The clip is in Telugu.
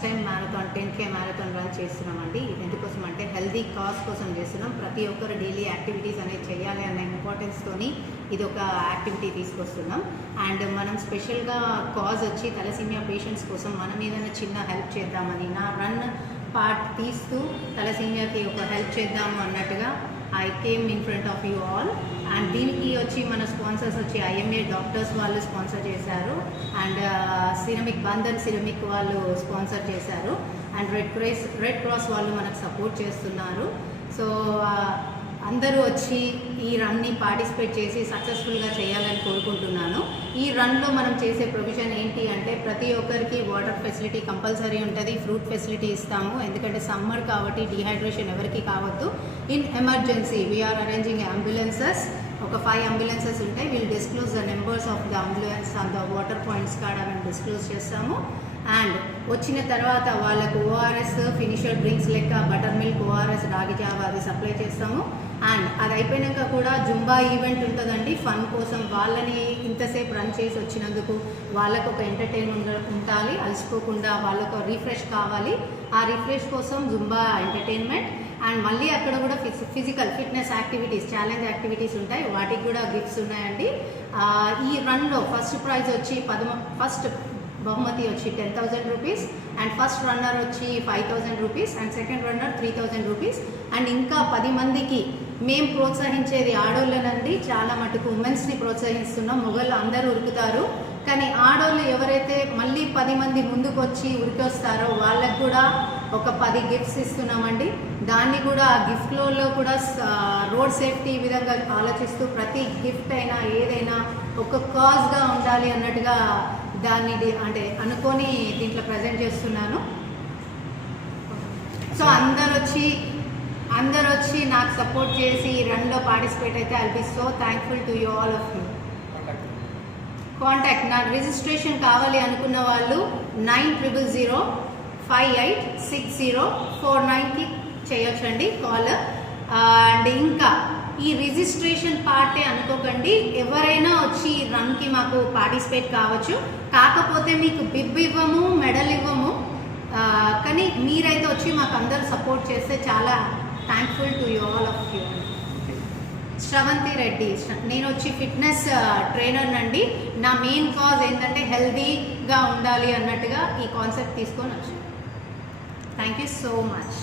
First time marathon 10K marathon run చేస్తున్నామండి. ఇది ఎందుకోసం అంటే హెల్దీ కాజ్ కోసం చేస్తున్నాం. ప్రతి ఒక్కరు డైలీ యాక్టివిటీస్ అనేది చేయాలి అన్న ఇంపార్టెన్స్తోని ఇది ఒక యాక్టివిటీ తీసుకొస్తున్నాం. అండ్ మనం స్పెషల్గా కాజ్ వచ్చి తలసీమియా పేషెంట్స్ కోసం మనం ఏదైనా చిన్న హెల్ప్ చేద్దామని నా రన్ పార్ట్ తీస్తూ తలసీమియాకి ఒక హెల్ప్ చేద్దాము అన్నట్టుగా I came in front of you all. And దీనికి వచ్చి మన స్పాన్సర్స్ వచ్చి IMA డాక్టర్స్ వాళ్ళు స్పాన్సర్ చేశారు, అండ్ సిరమిక్ బంధన్ సిరమిక్ వాళ్ళు స్పాన్సర్ చేశారు, అండ్ రెడ్ క్రాస్ వాళ్ళు మనకు సపోర్ట్ చేస్తున్నారు. సో అందరూ వచ్చి ఈ రన్ని పార్టిసిపేట్ చేసి సక్సెస్ఫుల్గా చేయాలని కోరుకుంటున్నాను. ఈ రన్లో మనం చేసే ప్రొవిజన్ ఏంటి అంటే ప్రతి ఒక్కరికి వాటర్ ఫెసిలిటీ కంపల్సరీ ఉంటుంది, ఫ్రూట్ ఫెసిలిటీ ఇస్తాము. ఎందుకంటే సమ్మర్ కాబట్టి డిహైడ్రేషన్ ఎవరికి కావద్దు. In emergency we are arranging ambulances, ఒక 5 అంబులెన్సెస్ ఉంటాయి. Wheel disclose the numbers of the ambulance on the water points కాడ మేము డిస్క్లోజ్ చేస్తాము. అండ్ వచ్చిన తర్వాత వాళ్ళకు ORS ఫినిషర్ డ్రింక్స్ లెక్క బటర్ మిల్క్, ORS, రాగి జావా అది సప్లై చేస్తాము. అండ్ అది అయిపోయాక కూడా జుంబా ఈవెంట్ ఉంటుందండి ఫన్ కోసం. వాళ్ళని ఇంతసేపు రన్ చేసి వచ్చినందుకు వాళ్ళకు ఒక ఎంటర్టైన్మెంట్ ఉండాలి, అలసిపోకుండా వాళ్ళకు రిఫ్రెష్ కావాలి. ఆ రిఫ్రెష్ కోసం జుంబా ఎంటర్టైన్మెంట్. అండ్ మళ్ళీ అక్కడ కూడా physical fitness activities, challenge activities ఉంటాయి, వాటికి కూడా గిఫ్ట్స్ ఉన్నాయండి. ఈ రన్లో ఫస్ట్ ప్రైజ్ వచ్చి ఫస్ట్ బహుమతి వచ్చి 10,000 రూపీస్, అండ్ ఫస్ట్ రన్నర్ వచ్చి 5,000 rupees, and second runner 3,000 rupees. And ఇంకా 10 మందికి మేము ప్రోత్సహించేది ఆడోళ్ళనండి, చాలా మటుకు ఉమెన్స్ని ప్రోత్సహిస్తున్నాం. మొగళ్ళు అందరూ ఉరుకుతారు, కానీ ఆడోళ్ళు ఎవరైతే మళ్ళీ 10 మంది ముందుకు వచ్చి ఉరికొస్తారో వాళ్ళకు కూడా ఒక 10 గిఫ్ట్స్ ఇస్తున్నామండి. దాన్ని కూడా ఆ గిఫ్ట్లో కూడా రోడ్ సేఫ్టీ విధంగా ఆలోచిస్తూ ప్రతి గిఫ్ట్ అయినా ఏదైనా ఒక కాజ్గా ఉండాలి అన్నట్టుగా దాన్ని అంటే అనుకొని దీంట్లో ప్రజెంట్ చేస్తున్నాను. సో అందరు వచ్చి నాకు సపోర్ట్ చేసి రన్లో పార్టిసిపేట్ అయితే I'll be so thankful to you all of you. Contact నా రిజిస్ట్రేషన్ కావాలి అనుకున్న వాళ్ళు 9000586049కి చేయొచ్చండి కాల్. అండ్ ఇంకా ఈ రిజిస్ట్రేషన్ పార్టే అనుకోకండి, ఎవరైనా వచ్చి రన్కి మాకు పార్టిసిపేట్ కావచ్చు. కాకపోతే మీకు బిబ్ ఇవ్వము, మెడల్ ఇవ్వము, కానీ మీరైతే వచ్చి మాకు అందరూ సపోర్ట్ చేస్తే చాలా thankful to you all of you. Sravanthi Reddy, నేను వచ్చి ఫిట్నెస్ ట్రైనర్ నండి. నా మెయిన్ కాజ్ ఏంటంటే హెల్దీగా ఉండాలి అన్నట్టుగా ఈ కాన్సెప్ట్ తీసుకొని వచ్చాను. Thank you so much.